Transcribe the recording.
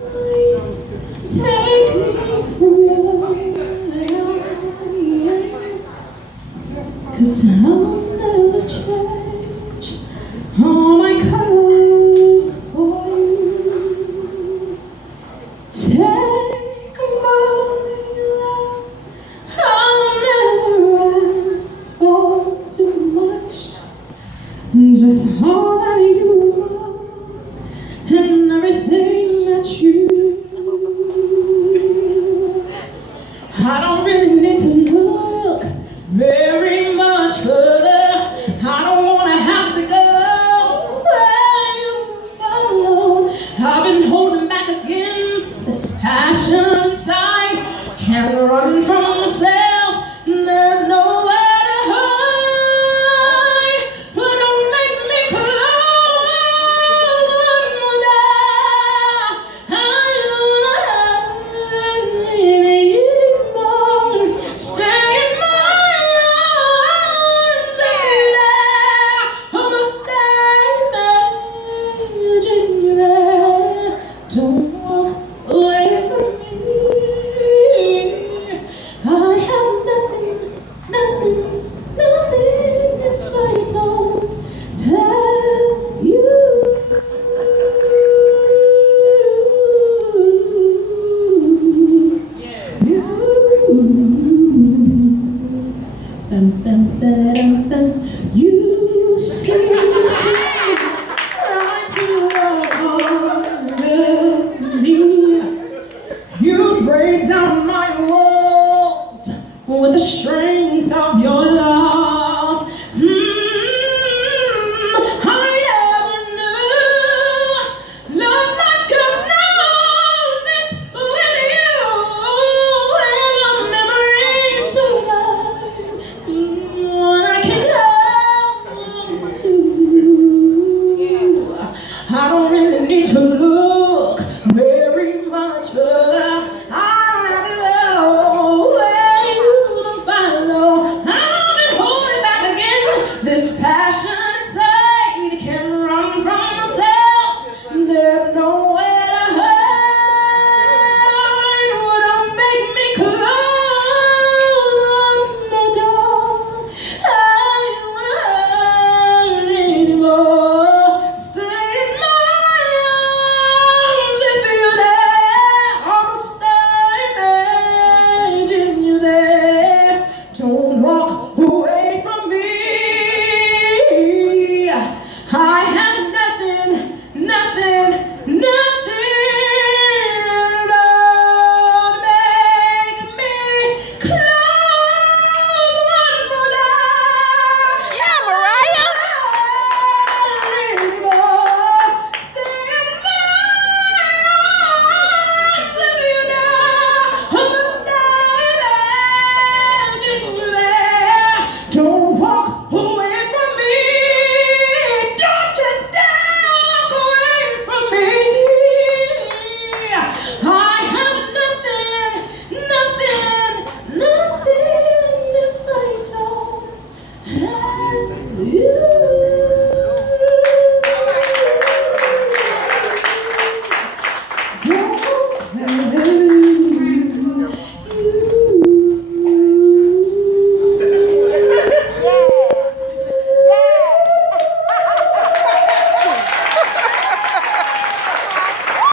Take me for what I am, 'cause I'll never change all my colors for you. Take my love, I'll never ask for too much. Just all that you are and everything that you do. I don't really need to look very much further. I don't want to have to go where you follow. I've been holding back against this passion inside. Can't run from myself. There's nowhere to hide. But don't make me close one more day. I need you more. Stay in my arms every day. Oh, stay imaginary. Don't walk away from me. I have nothing, nothing if I don't have you. You see right to the heart of me. You break down my walls with the strength of your